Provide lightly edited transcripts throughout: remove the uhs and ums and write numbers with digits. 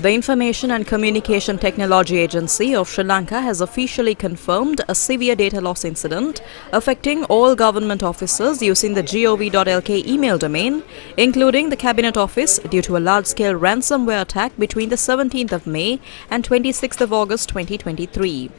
The Information and Communication Technology Agency of Sri Lanka has officially confirmed a severe data loss incident affecting all government offices using the gov.lk email domain, including the Cabinet Office, due to a large-scale ransomware attack between the 17th of May and 26th of August 2023.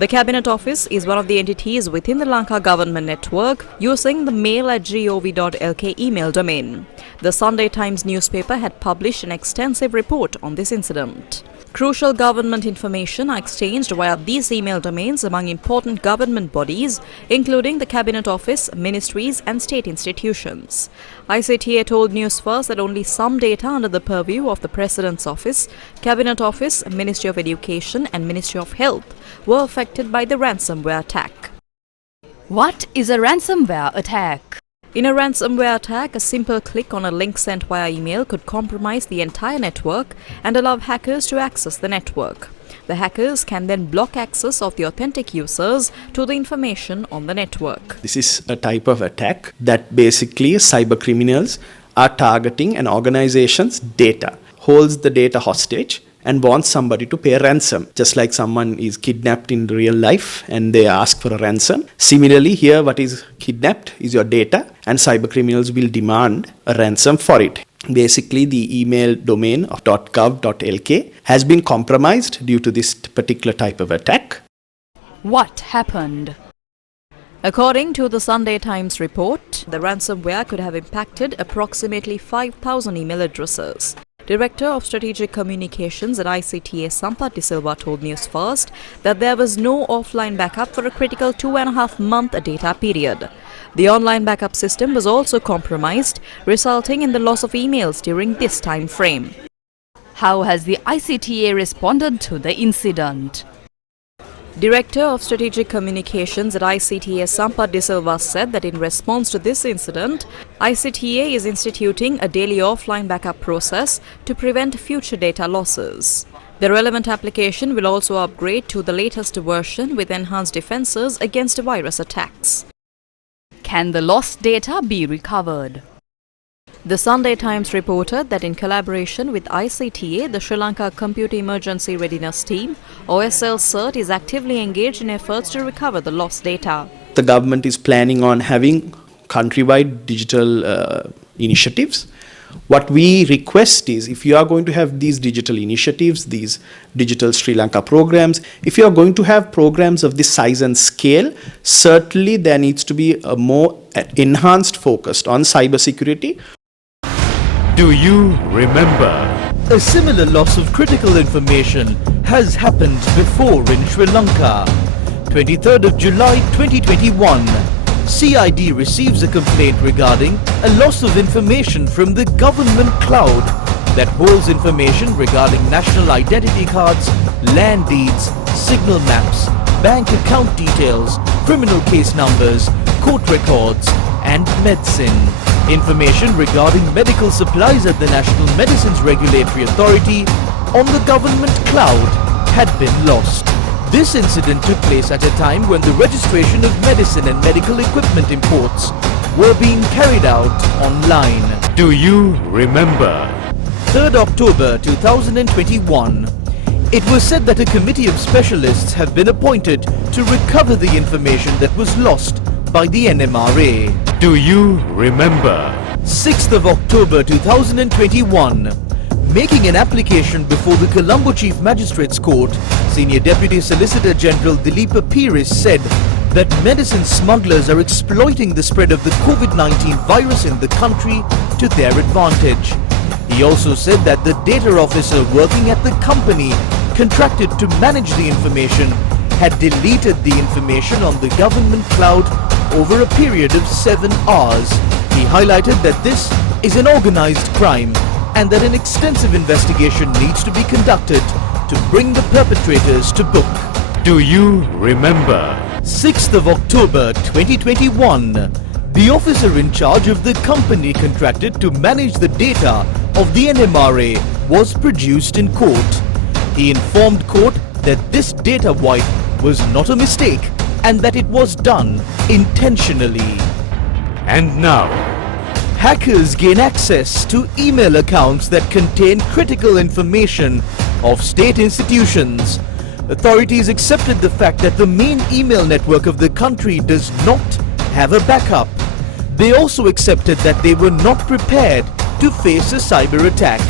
The Cabinet Office is one of the entities within the Lanka government network using the mail@gov.lk email domain. The Sunday Times newspaper had published an extensive report on this incident. Crucial government information are exchanged via these email domains among important government bodies, including the Cabinet Office, ministries and state institutions. ICTA told News First that only some data under the purview of the President's Office, Cabinet Office, Ministry of Education and Ministry of Health were affected by the ransomware attack. What is a ransomware attack? In a ransomware attack, a simple click on a link sent via email could compromise the entire network and allow hackers to access the network. The hackers can then block access of the authentic users to the information on the network. This is a type of attack that basically cyber criminals are targeting an organization's data, holds the data hostage and wants somebody to pay a ransom. Just like someone is kidnapped in real life and they ask for a ransom. Similarly, here what is kidnapped is your data and cyber criminals will demand a ransom for it. Basically, the email domain of .gov.lk has been compromised due to this particular type of attack. What happened? According to the Sunday Times report, the ransomware could have impacted approximately 5,000 email addresses. Director of Strategic Communications at ICTA Sampath De Silva told News First that there was no offline backup for a critical 2.5-month data period. The online backup system was also compromised, resulting in the loss of emails during this time frame. How has the ICTA responded to the incident? Director of Strategic Communications at ICTA Sampath De Silva said that in response to this incident, ICTA is instituting a daily offline backup process to prevent future data losses. The relevant application will also upgrade to the latest version with enhanced defenses against virus attacks. Can the lost data be recovered? The Sunday Times reported that in collaboration with ICTA, the Sri Lanka Computer Emergency Readiness Team, OSL CERT, is actively engaged in efforts to recover the lost data. The government is planning on having countrywide digital initiatives. What we request is, if you are going to have these digital initiatives, these digital Sri Lanka programs, if you are going to have programs of this size and scale, certainly there needs to be a more enhanced focus on cybersecurity. Do you remember? A similar loss of critical information has happened before in Sri Lanka. 23rd of July 2021, CID receives a complaint regarding a loss of information from the government cloud that holds information regarding national identity cards, land deeds, signal maps, bank account details, criminal case numbers, court records, and medicine. Information regarding medical supplies at the National Medicines Regulatory Authority on the government cloud had been lost. This incident took place at a time when the registration of medicine and medical equipment imports were being carried out online. Do you remember? 3rd October 2021. It was said that a committee of specialists have been appointed to recover the information that was lost by the NMRA. Do you remember? 6th of October 2021. Making an application before the Colombo Chief Magistrates Court, Senior Deputy Solicitor General Dileepa Piris said that medicine smugglers are exploiting the spread of the COVID-19 virus in the country to their advantage. He also said that the data officer working at the company contracted to manage the information had deleted the information on the government cloud over a period of 7 hours. He highlighted that this is an organized crime and that an extensive investigation needs to be conducted to bring the perpetrators to book. Do you remember? 6th of October 2021. The officer in charge of the company contracted to manage the data of the NMRA was produced in court. He informed court that this data wipe was not a mistake and that it was done intentionally. And now, hackers gain access to email accounts that contain critical information of state institutions. Authorities accepted the fact that the main email network of the country does not have a backup. They also accepted that they were not prepared to face a cyber attack.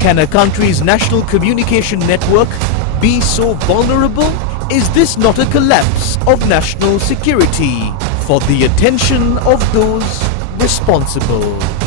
Can a country's national communication network be so vulnerable? Is this not a collapse of national security? For the attention of those responsible.